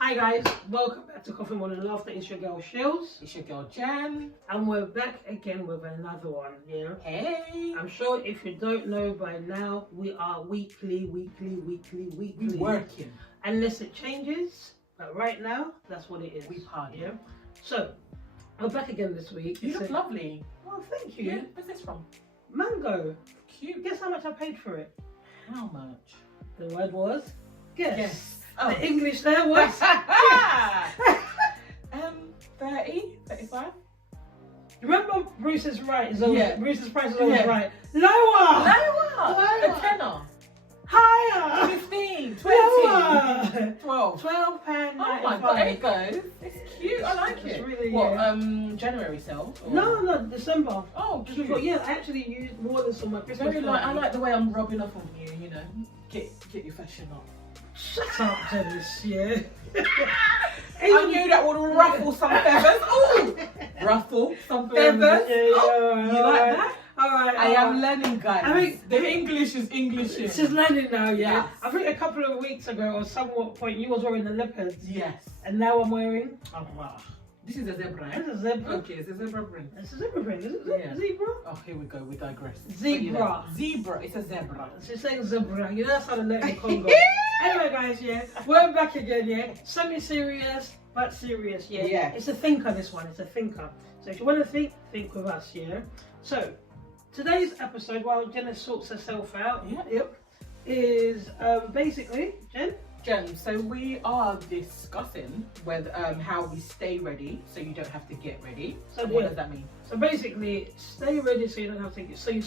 Hi guys, welcome back to Coffee Morning Laughter. It's your girl Shilz. It's your girl Jen. And we're back again with another one, yeah? Hey. I'm sure if you don't know by now, we are weekly. We working. Unless it changes, but right now, that's what it is. We party. Yeah? So, we're back again this week. You look lovely. Oh, thank you. Yeah, where's this from? Mango. Cute. Guess how much I paid for it? How much? The word was guess. Yes. Oh. The English there was 30, 35. Remember Bruce's right is always, Yeah. Bruce's price is always Yeah. right. Lower! A tenner. Higher! 15, 20, Lower! 12. £12.95. Oh my god, there you go. It's cute, I like It's it. really, what, yeah. January sale? Or? No, December. Oh, Because cute. we've got, yeah, I actually used more than some of my Christmas Very like, I party. like the way I'm rubbing off on you, you know. Get your fashion on. Shut up, Dennis, yeah. I knew that would ruffle some feathers. Ooh! Ruffle some feathers. Yeah, Oh, alright, you like that? Alright. I am learning, guys. I mean, the English is English. She's learning now, yeah. Yes. I think a couple of weeks ago or somewhat point you was wearing the leopards. Yes. And now I'm wearing This is a zebra. This is a zebra. Okay, it's a zebra print. It's a zebra print, is it? Yeah. Zebra? Oh, here we go. We digress. Zebra. Zebra. It's a zebra. She's saying zebra. You know that's how to let the Congo. Anyway, guys, yeah, we're back again, yeah. Semi-serious, but serious, yeah. Yeah. It's a thinker, this one. It's a thinker. So if you want to think with us, yeah. So today's episode, while Jenna sorts herself out, is basically Jen, so we are discussing whether how we stay ready, so you don't have to get ready. So what does that mean? So basically, stay ready so you don't have to get. So you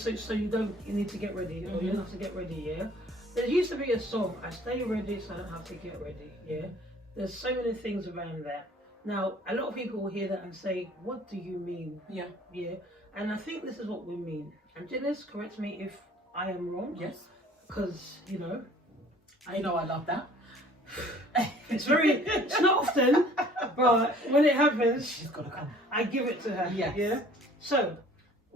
need to get ready, or you don't have to get ready. Yeah. There used to be a song, I stay ready so I don't have to get ready. Yeah. There's so many things around that. Now, a lot of people will hear that and say, "What do you mean?" Yeah. Yeah. And I think this is what we mean. And Janice, correct me if I am wrong. Yes. Because I love that. It's not often, but when it happens, she's gotta come. I give it to her. Yes. Yeah. So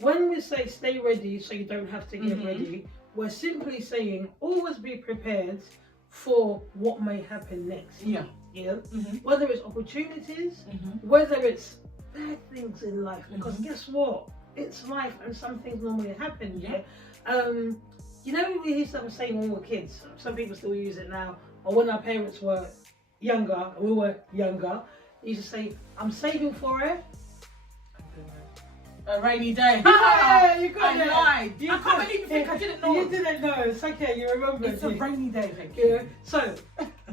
when we say stay ready so you don't have to get ready, we're simply saying always be prepared for what may happen next. Yeah. Yeah. Whether it's opportunities, whether it's bad things in life, because guess what? It's life and some things normally happen. Yeah. You know, we used to have a saying when we were kids, some people still use it now, or when our parents were younger, and we were younger, they used to say, I'm saving for it. A rainy day. Yeah, you got it. I lied. I can't believe you think I didn't know. You didn't know. It's okay. You remember. It's a rainy day. Thank Yeah. you. So,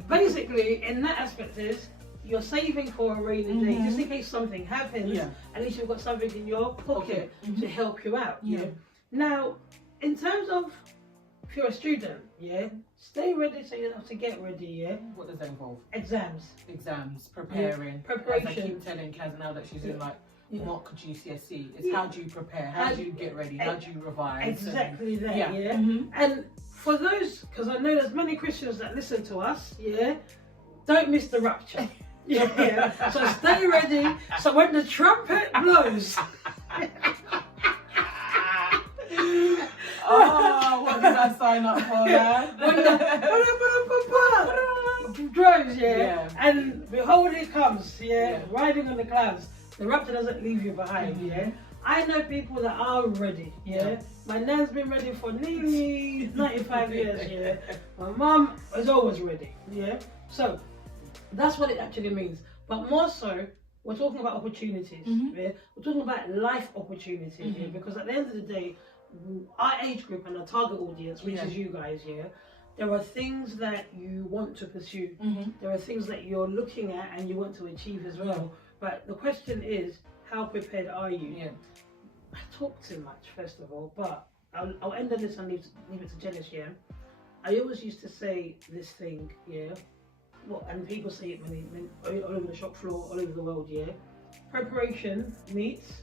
basically, in that aspect is you're saving for a rainy day, just in case something happens. Yeah. At least you've got something in your pocket to help you out. Yeah. Now, in terms of if you're a student, stay ready so you don't have to get ready. Yeah. What does that involve? Exams. Preparing. Preparation. As I keep telling Kaz now that she's in like mock GCSE. It's how do you prepare? How do you get ready? How do you revise? Exactly that. Yeah. And for those, because I know there's many Christians that listen to us. Yeah. Don't miss the rapture. Yeah. So stay ready. So when the trumpet blows. Oh, what did I sign up for, man? Drones, and behold it comes, riding on the clouds. The rapture doesn't leave you behind, I know people that are ready, My nan's been ready for nearly 95 years, My mum is always ready, So that's what it actually means. But more so, we're talking about opportunities, We're talking about life opportunities, because at the end of the day, our age group and our target audience, which is you guys, there are things that you want to pursue. There are things that you're looking at and you want to achieve as well. But the question is, how prepared are you? I talk too much, first of all, but I'll end on this and leave it to Janice, I always used to say this thing, well, and people say it many all over the shop floor, all over the world, Preparation meets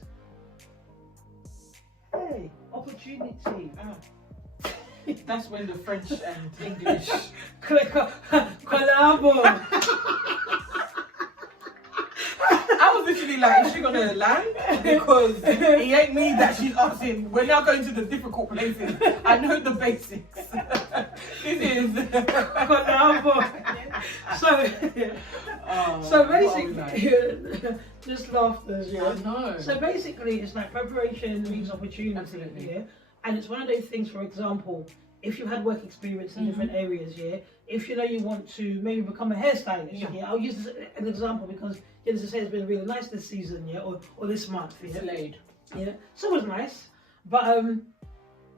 opportunity. That's when the French and English collabo. I was literally like, is she gonna land? Because it ain't me that she's asking. We're now going to the difficult places. I know the basics. This is collabo. So So basically, just laughter, yeah. I know. So basically, it's like preparation means opportunity. Absolutely. Yeah. And it's one of those things, for example, if you had work experience in different areas, yeah, if you know you want to maybe become a hairstylist, yeah, I'll use this as an example because Genesis hair has been really nice this season, yeah, or this month, yeah. It's laid. Yeah, so it was nice, but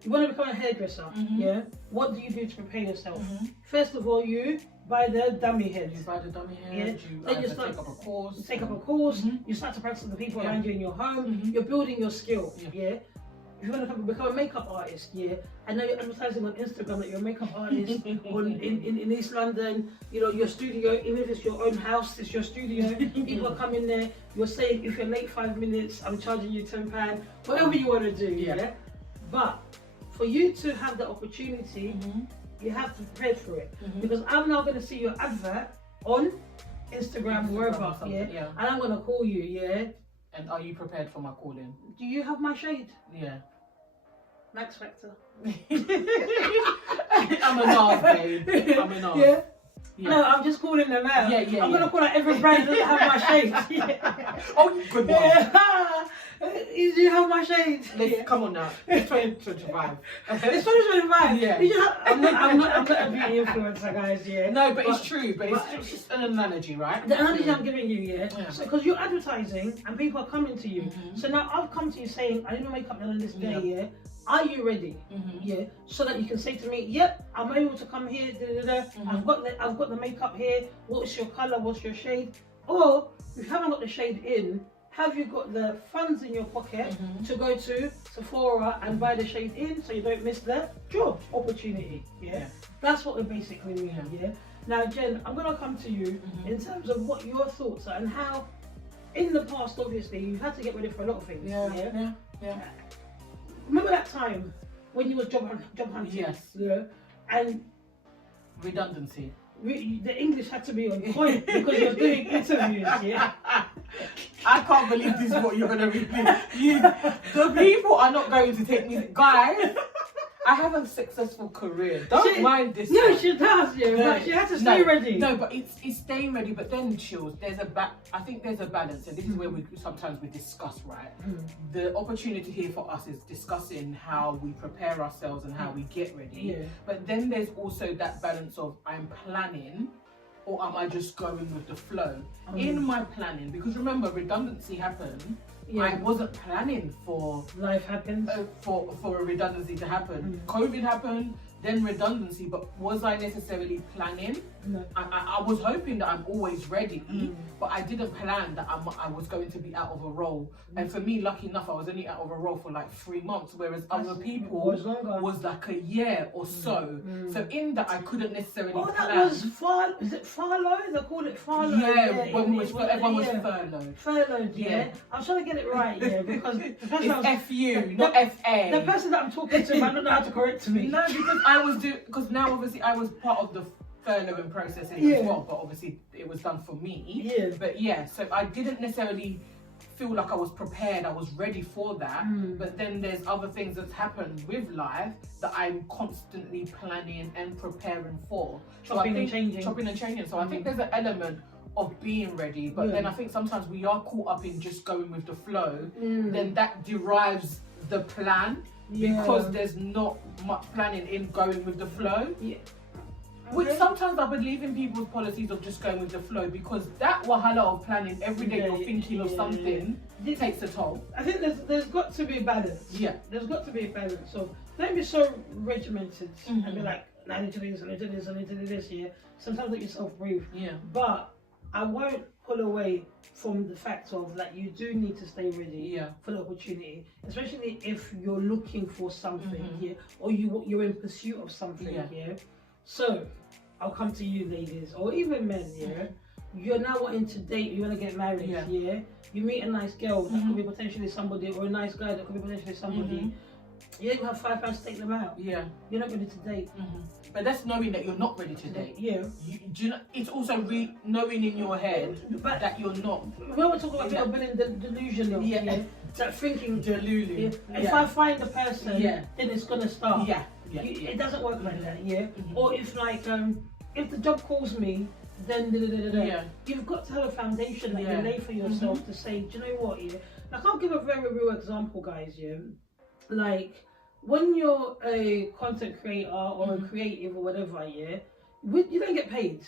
you want to become a hairdresser, yeah. What do you do to prepare yourself? First of all, you buy the dummy heads. You buy the dummy heads. Yeah. Then you start take up a course. You take up a course. You start to practice with the people around you in your home. You're building your skill. Yeah. If you want to become a makeup artist, yeah, I know you're advertising on Instagram that you're a makeup artist in East London, you know, your studio, even if it's your own house, it's your studio, people are coming there, you're saying if you're late 5 minutes, I'm charging you £10, whatever you want to do, yeah? But for you to have the opportunity, you have to prepare for it. Because I'm now going to see your advert on Instagram, wherever, yeah? And I'm going to call you, yeah? And are you prepared for my calling? Do you have my shade? Yeah. Max Factor. I'm a Nas, babe. I'm a Nas. Yeah. No, I'm just calling them out. I'm gonna call out every brand that have my shades. Oh, good one. Do you have my shades? Come on now. It's 2025. It's 2025. Yeah. I'm not a beauty influencer, guys. Yeah. No, but it's true. But it's just an analogy, right? The analogy I'm giving you, yeah. So because you're advertising and people are coming to you. So now I've come to you saying I didn't make up on this day, yeah. Are you ready? Yeah, so that you can say to me, yep, I'm able to come here. I've got the makeup here. What's your color? What's your shade? Or if you haven't got the shade in, have you got the funds in your pocket to go to Sephora and buy the shade in so you don't miss the job opportunity? Yeah, that's what we basically mean. Yeah. Now, Jen, I'm gonna come to you in terms of what your thoughts are and how, in the past, obviously, you've had to get ready for a lot of things. Yeah. Remember that time when you were job hunting? Yes. Yeah. And redundancy. The English had to be on point because you're doing interviews, yeah? I can't believe this is what you're going to repeat. The people are not going to take me. Guys, I have a successful career. Don't mind this. No, she does, yeah, but she had to stay ready. No, but it's staying ready. But then, Shilz, I think there's a balance, and this is where we sometimes discuss, right? The opportunity here for us is discussing how we prepare ourselves and how we get ready. Yeah. But then there's also that balance of I'm planning, or am I just going with the flow? In my planning, because remember, redundancy happened. I wasn't planning for life happens for a redundancy to happen. COVID happened, then redundancy, but was I necessarily planning? No. I was hoping that I'm always ready, but I didn't plan that I was going to be out of a role. And for me, lucky enough, I was only out of a role for like 3 months, whereas other people was like a year or so. So in that, I couldn't necessarily plan. That was is it furlough? They called it furlough. Yeah, when everyone was furloughed. Furloughed, yeah. I'm trying to get it right, yeah, because the person it's FU, not FA. The person that I'm talking to might not know how to correct me. No, because now obviously I was part of the furloughing processing as well, but obviously it was done for me. Yeah. But yeah, so I didn't necessarily feel like I was prepared, I was ready for that. But then there's other things that's happened with life that I'm constantly planning and preparing for. Chopping and changing. So I think there's an element of being ready, but then I think sometimes we are caught up in just going with the flow. Then that derives the plan. Because there's not much planning in going with the flow. Which sometimes I believe in people's policies of just going with the flow, because that wahala of planning every day you're thinking of something takes a toll. I think there's got to be a balance. There's got to be a balance. So don't be so regimented and be like, I need to do this, I need to do this, I need to do this, Sometimes let yourself breathe. But I won't pull away from the fact of that you do need to stay ready for the opportunity, especially if you're looking for something or you're in pursuit of something. So I'll come to you, ladies, or even men. You're now wanting to date, you want to get married. You meet a nice girl that could be potentially somebody, or a nice guy that could be potentially somebody. You don't have £5 to take them out. You're not ready to date. But that's knowing that you're not ready to date. It's also knowing in your head that you're not. When we're talking about people being delusional, that thinking, delulu. If I find a person, then it's gonna start. It doesn't work like that. Or if like if the job calls me, then Yeah. You've got to have a foundation that Yeah. you lay for yourself to say, do you know what? Yeah, like I'll give a very real example, guys. Yeah, like when you're a content creator or a creative or whatever, yeah, you don't get paid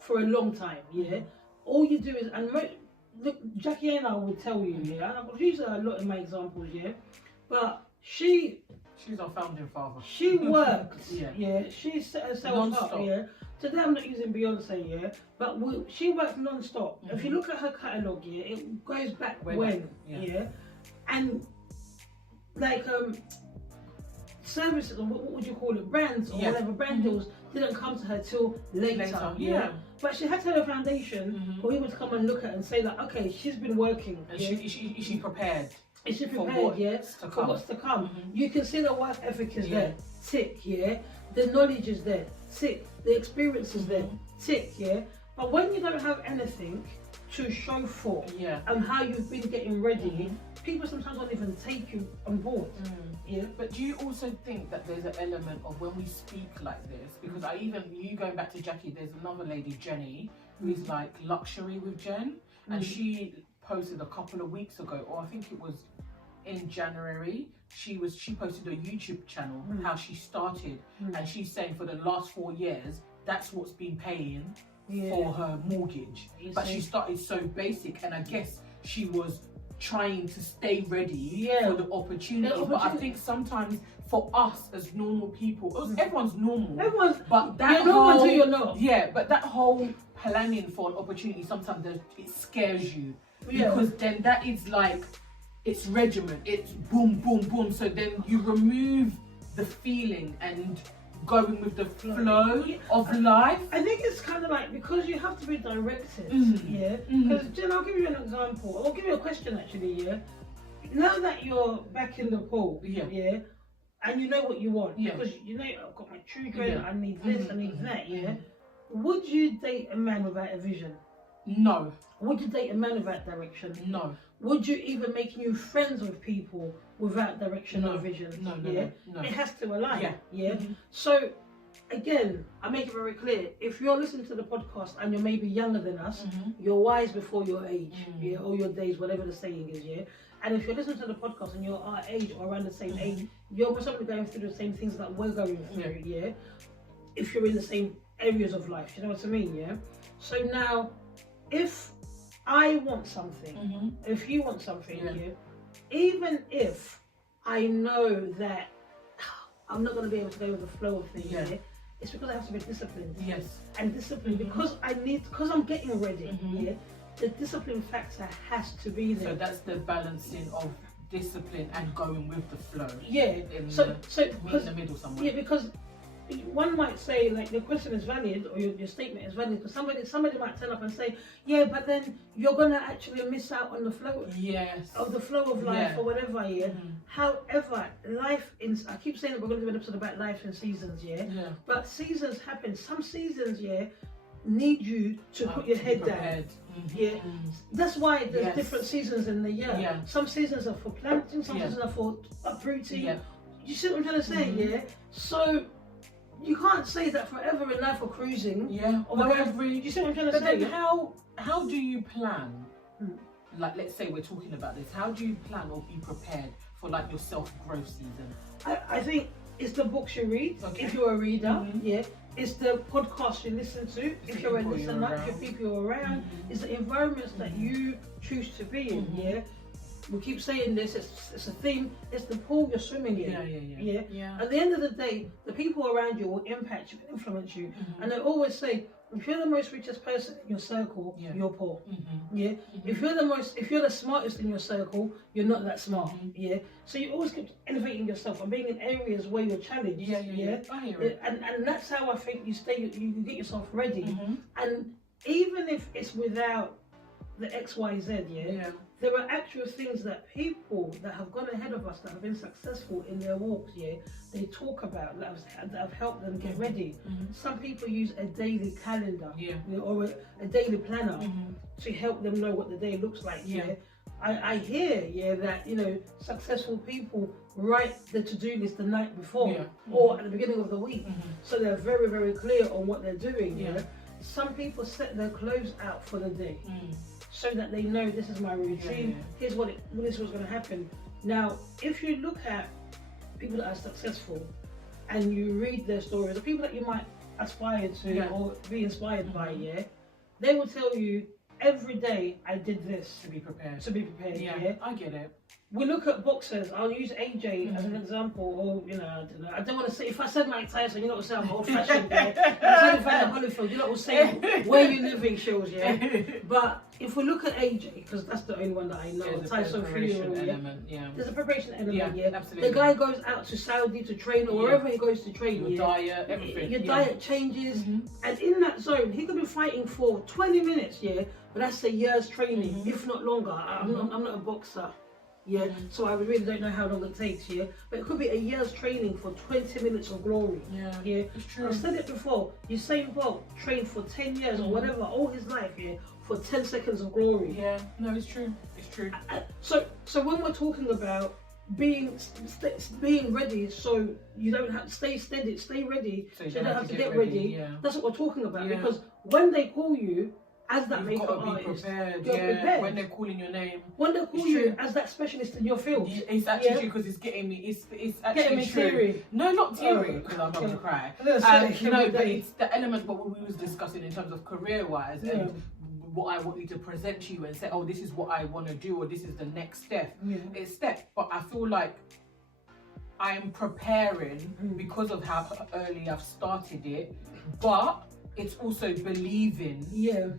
for a long time. Yeah, all you do is look, Jackie and I will tell you, yeah, and I've used a lot in my examples, yeah, but she's our founding father. She worked, she set herself non-stop. Up, yeah. Today I'm not using Beyoncé, yeah, but she worked non-stop. If you look at her catalogue, yeah, it goes back when, yeah, and like services, or what would you call it, brands or whatever, brand deals didn't come to her till later. Yeah. But she had to have a foundation for people to come and look at and say that, okay, she's been working. And is she prepared? Is she prepared, for what's to come? You can see the work ethic is there, tick, yeah. The knowledge is there, tick. The experience is there, tick, yeah. But when you don't have anything to show for and how you've been getting ready, people sometimes don't even take you on board. Yeah. But do you also think that there's an element of when we speak like this, because you going back to Jackie, there's another lady, Jenny, who's like luxury with Jen, and she posted a couple of weeks ago, or I think it was in January, she posted a YouTube channel, how she started, and she's saying for the last 4 years, that's what's been paying for her mortgage. But she started so basic, and I guess she was trying to stay ready for the opportunities. But I think sometimes for us as normal people, everyone's normal. But that whole, you're not. Yeah, but that whole planning for an opportunity, sometimes it scares you. Because then that is like, it's regiment, it's boom, boom, boom. So then you remove the feeling and going with the flow of life. I think it's kind of like, because you have to be directed, Because Jen, I'll give you an example. I'll give you a question actually, Now that you're back in the pool, and you know what you want, because you know I've got my children, I need this, I need that, Would you date a man without a vision? No. Would you date a man without direction? No. Would you even make new friends with people without direction or vision? No. It has to align. So, again, I make it very clear. If you're listening to the podcast and you're maybe younger than us, you're wise before your age, or your days, whatever the saying is, And if you're listening to the podcast and you're our age or around the same age, you're probably going through the same things that we're going through, If you're in the same areas of life, you know what I mean, So now, if I want something, if you want something, even if I know that I'm not going to be able to go with the flow of things, it's because I have to be disciplined. And disciplined because I'm getting ready, the discipline factor has to be there. So that's the balancing of discipline and going with the flow. So meet in the middle somewhere. Because one might say, like, the question is valid, or your statement is valid, because somebody might turn up and say, but then you're gonna actually miss out on the flow of the flow of life or whatever. However, life I keep saying that we're gonna do an episode about life in seasons, but seasons happen. Some seasons need you to put your head down. That's why there's different seasons in the year. Some seasons are for planting, some seasons are for uprooting. You see what I'm trying to say? So you can't say that forever in life we're cruising. Or you see what I'm trying to say? Then how do you plan? Like, let's say we're talking about this. How do you plan or be prepared for like your self-growth season? I think it's the books you read, if you're a reader, It's the podcasts you listen to, if you're a listener, if you're people you're around. It's the environments that you choose to be in, We keep saying this, it's a theme, it's the pool you're swimming in. At the end of the day, the people around you will impact you, influence you. And they always say, if you're the most richest person in your circle, you're poor. If you're the smartest in your circle, you're not that smart. So you always keep innovating yourself and being in areas where you're challenged. I hear it. And that's how I think you get yourself ready. And even if it's without the XYZ, there are actual things that people that have gone ahead of us, that have been successful in their walks, they talk about that have helped them get ready. Some people use a daily calendar or a daily planner to help them know what the day looks like. I hear that successful people write the to-do list the night before or at the beginning of the week, so they're very, very clear on what they're doing. some people set their clothes out for the day so that they know this is my routine. Here's this was going to happen. Now, if you look at people that are successful and you read their stories, the people that you might aspire to or be inspired by, they will tell you every day I did this to be prepared. Yeah, I get it. We look at boxers. I'll use AJ as an example, or I don't want to say, if I said Mike Tyson, you know what I'm saying, I'm old-fashioned. If I said Holyfield, you know what I'm saying, where you living, Shilz, But if we look at AJ, because that's the only one that I know, Tyson Fury, there's a preparation element, absolutely. The guy goes out to Saudi to train, or wherever he goes to train, your diet, everything. Your diet changes, and in that zone, he could be fighting for 20 minutes, but that's a year's training, if not longer. I'm not a boxer. So I really don't know how long it takes, but it could be a year's training for 20 minutes of glory. It's true. I've said it before, Usain Bolt trained for 10 years or whatever, all his life, for 10 seconds of glory. No, it's true. It's true. So when we're talking about being ready, so you don't have to stay steady, stay ready, so you don't have to get ready. That's what we're talking about, because when they call you as that makeup artist, you're prepared. When they're calling your name, when they call you as that specialist in your field, it's actually true, because it's getting me. It's actually getting me true. Teary. No, not teary, because I'm not gonna cry. But it's the element what we was discussing in terms of career-wise and what I want you to present to you and say, oh, this is what I want to do, or this is the next step. It's step, but I feel like I'm preparing because of how early I've started it, but it's also believing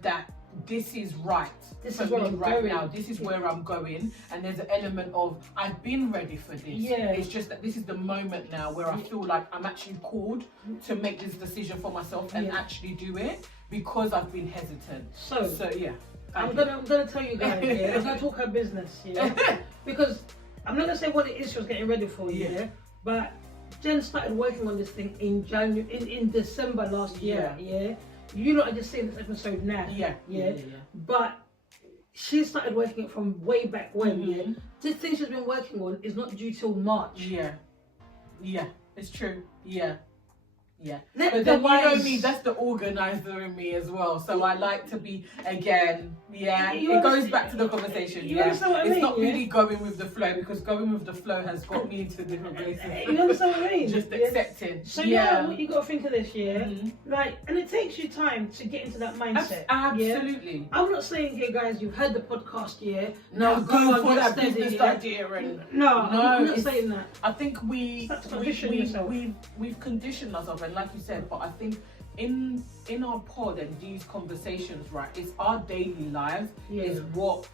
that this is right. This is where I'm right now. This is where I'm going, and there's an element of I've been ready for this. It's just that this is the moment now where I feel like I'm actually called to make this decision for myself and actually do it, because I've been hesitant. So yeah. I'm gonna tell you guys. I'm gonna talk her business. Because I'm not gonna say what it is she was getting ready for. But Jen started working on this thing in in December last year. You lot are just seeing this episode now. But she started working it from way back when. This thing she's been working on is not due till March. It's true. But then you know me, that's the organizer in me as well. So I like to be, again, it goes back to the conversation. It's not really going with the flow, because going with the flow has got me into different places. You understand what I mean? Just accepting. So now what you got to think of this, like, and it takes you time to get into that mindset. Absolutely. I'm not saying here, guys, you've heard the podcast, now go for that steady, business idea. No, I'm not saying that. I think we've conditioned ourselves, and like you said, but I think in our pod and these conversations, right, it's our daily lives, is what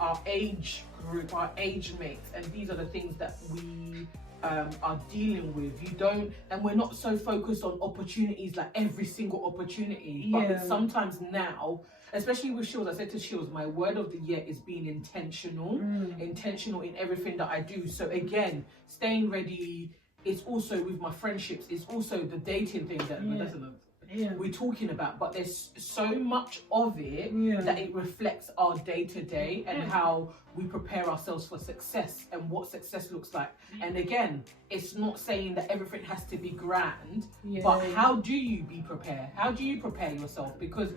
our age group, our age mates, and these are the things that we are dealing with. And we're not so focused on opportunities, like every single opportunity, but sometimes now, especially with Shilz, I said to Shilz, my word of the year is being intentional in everything that I do. So again, staying ready. It's also with my friendships, it's also the dating thing that we're talking about, but there's so much of it that it reflects our day-to-day and how we prepare ourselves for success and what success looks like. And again, it's not saying that everything has to be grand, but how do you be prepared? How do you prepare yourself? Because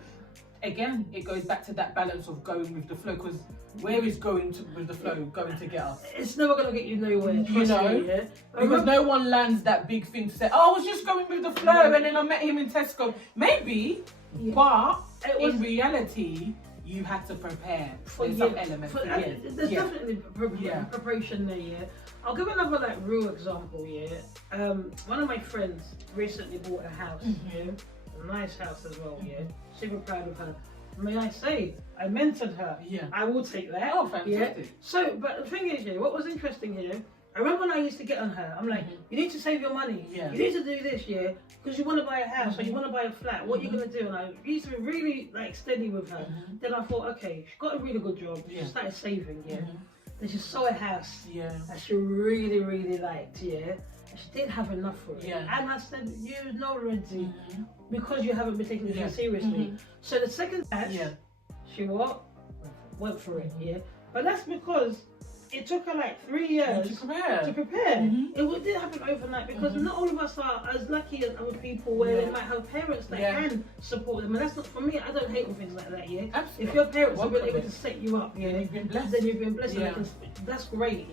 again, it goes back to that balance of going with the flow, because where is with the flow going to get us? It's never going to get you nowhere, because no one lands that big thing to say, oh, I was just going with the flow and then I met him in Tesco. Maybe, but in reality, you had to prepare for some elements. There's definitely preparation there, I'll give another real example, one of my friends recently bought a house, a nice house as well, super proud of her. May I say, I mentored her. I will take that. Oh, fantastic. So, but the thing is, what was interesting here, I remember when I used to get on her, I'm like, you need to save your money. You need to do this, because you want to buy a house or you want to buy a flat. What are you going to do? And I used to be really steady with her. Then I thought, okay, she got a really good job. She started saving, Then she saw a house that she really, really liked, She didn't have enough for it. And I said, you know already, because you haven't been taking it seriously. So the second batch, she went for it, But that's because it took her like 3 years to prepare. It didn't happen overnight because not all of us are as lucky as other people where they might have parents that can support them. And that's not for me. I don't hate on things like that. Absolutely. If your parents have been able to set you up, you've been blessed. Then you've been blessed. And that's great.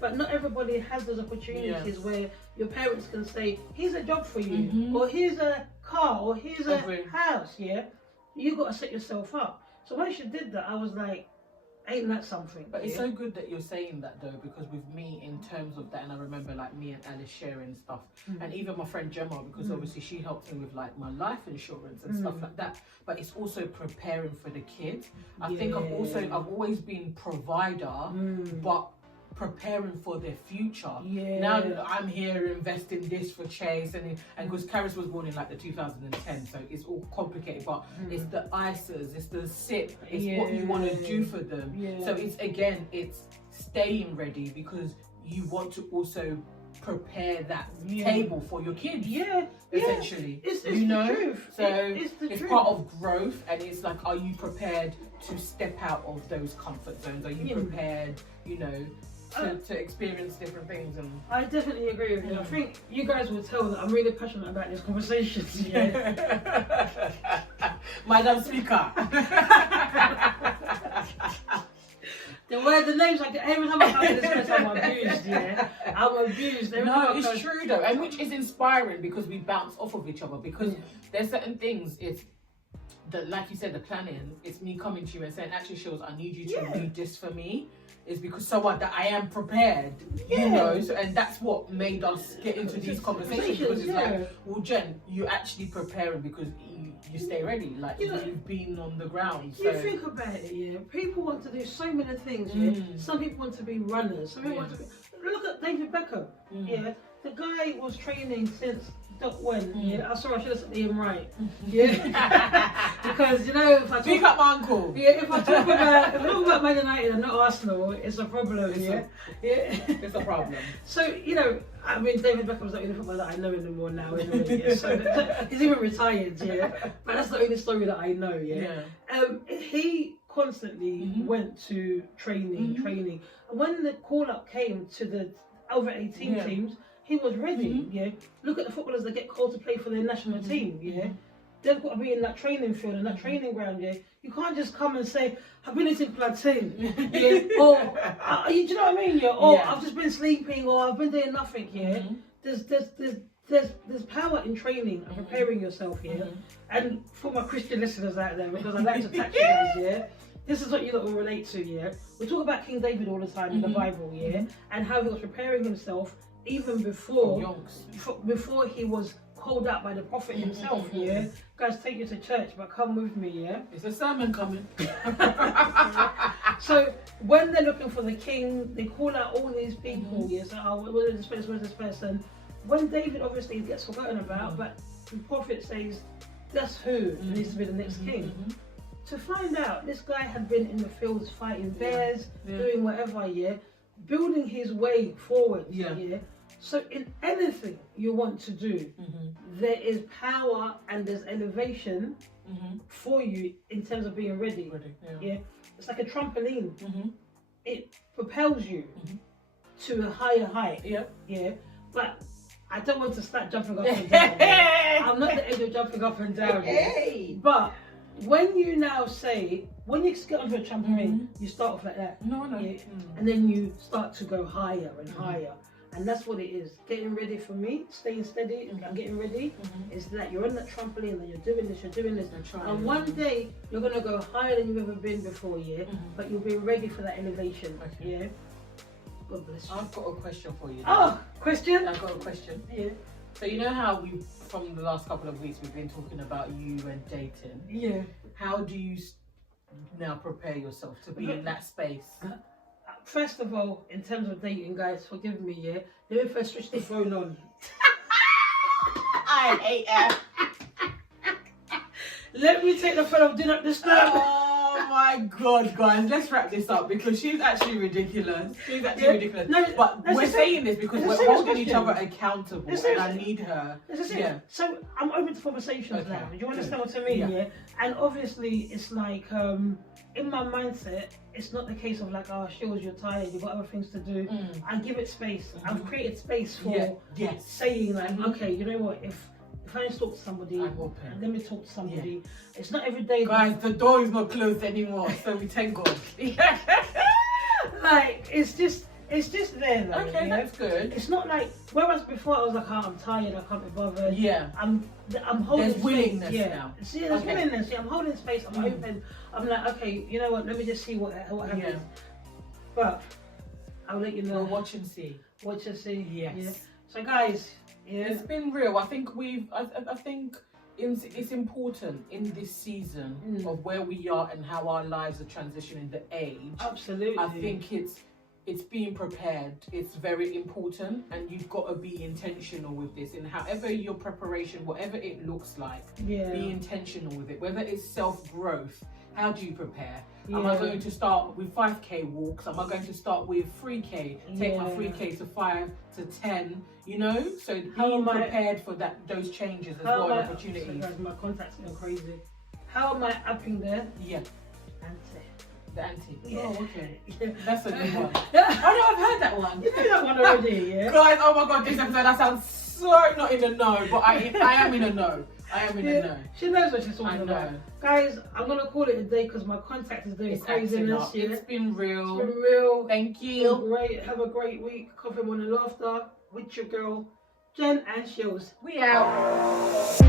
But not everybody has those opportunities where your parents can say, "Here's a job for you," or "Here's a car," or "Here's a house." You got to set yourself up. So when she did that, I was like, ain't that something? But it's so good that you're saying that though, because with me, in terms of that, and I remember like me and Alice sharing stuff, and even my friend Gemma, because obviously she helped me with like my life insurance and stuff like that. But it's also preparing for the kids. I think I've always been provider, but preparing for their future. Now I'm here investing this for Chase, and because Karis was born in like the 2010, so it's all complicated, but it's the ISAs, it's the SIP, it's what you want to do for them. So it's staying ready because you want to also prepare that table for your kids. Essentially. It's the truth. So it's part of growth, and it's like, are you prepared to step out of those comfort zones? Are you prepared, to experience different things? And I definitely agree with you. I think you guys will tell that I'm really passionate about these conversations. Madam Speaker. The names I get every time I come to this place, I'm abused. I'm abused. It's true though, and which is inspiring because we bounce off of each other. Because there's certain things. It's that, like you said, the planning. It's me coming to you and saying, "Actually, Shilz, I need you to read this for me." Is because that I am prepared, so, and that's what made us get into these conversations, because it's like, well, Jen, you're actually preparing because you stay ready, like you've been on the ground. You think about it, people want to do so many things. Some people want to be runners. Some people want to be. Look at David Beckham. The guy was training since when? I should have said him right. Because if I talk up my uncle. If I talk about Man United and not Arsenal, it's a problem. It's a problem. So David Beckham's not the only footballer that I know anymore now. Anyway, so he's even retired. But that's the only story that I know. He constantly went to training, and when the call up came to the over 18 teams, he was ready. Look at the footballers that get called to play for their national team. They've got to be in that training field, in that training ground. You can't just come and say, "I've been eating plantain," or do you know what I mean? Or I've just been sleeping, or I've been doing nothing. There's power in training and preparing yourself. And for my Christian listeners out there, because I like to touch you guys. This is what you lot will relate to. We talk about King David all the time in the Bible. And how he was preparing himself even before he was called out by the prophet himself. Guys, take you to church, but come with me. It's a sermon coming. So when they're looking for the king, they call out all these people. So where's this person? When David obviously gets forgotten about, but the prophet says that's who needs to be the next king. To find out, this guy had been in the fields fighting bears, doing whatever, building his way forward. So in anything you want to do, there is power and there's elevation for you in terms of being ready. It's like a trampoline. It propels you to a higher height. But I don't want to start jumping up and down. I'm not the age of jumping up and down. But when you now say, when you get onto a trampoline, you start off like that. And then you start to go higher and higher. And that's what it is. Getting ready for me, staying steady and getting ready is that you're on that trampoline and you're doing this. And one day you're going to go higher than you've ever been before, but you'll be ready for that elevation. God bless you. I've got a question for you. Question? I've got a question. So you know how from the last couple of weeks, we've been talking about you and dating. How do you now prepare yourself to be in that space? First of all, in terms of dating, guys, forgive me, let me first switch the phone on. I hate her. Let me take the phone off, do not disturb. Oh my my God, guys, let's wrap this up because she's actually ridiculous. She's actually ridiculous. No, but we're saying this because we're holding each other accountable, and I need her. Yeah. So I'm open to conversations now. Do you understand what I mean? Yeah. And obviously, it's like in my mindset, it's not the case of like, oh, Shilz, you're tired, you've got other things to do. I give it space. I've created space for saying like, okay, you know what, if I just talk to somebody, let me talk to somebody. It's not every day. Guys, the door is not closed anymore, so we thank God. Like, it's just there. Though, okay, that's good. It's not like, whereas before I was like, oh, I'm tired, I can't be bothered. Yeah. I'm holding There's willingness space. now. See, there's willingness. Yeah, I'm holding space. I'm open. I'm like, okay, you know what? Let me just see what happens. Yeah. But I'll let you know. We'll watch and see. Watch and see. Yes. Yeah. So guys, it's been real. I think I think it's important in this season of where we are and how our lives are transitioning, the age. Absolutely. I think it's being prepared. It's very important, and you've got to be intentional with this. And however your preparation, whatever it looks like, be intentional with it. Whether it's self-growth, how do you prepare? Am I going to start with 5K walks? Am I going to start with 3K? Take my 3K to 5 to 10, you know? So being prepared for those changes as well, opportunities. So guys, my contacts are crazy. How am I upping there? Yeah. Auntie. The auntie. Yeah. Oh, okay. Yeah. That's a good one. Oh no, I've heard that one. You know that one already, yeah? Guys, oh my God, this episode, that sounds so not in the know, but I am in the know. I am in the know. She knows what she's talking about. Guys, I'm going to call it a day because my contact is doing craziness. Yeah? It's been real. It's been real. Thank you. Great. Have a great week. Coffee, Morning Laughter with your girl, Jen and Shilz. We out.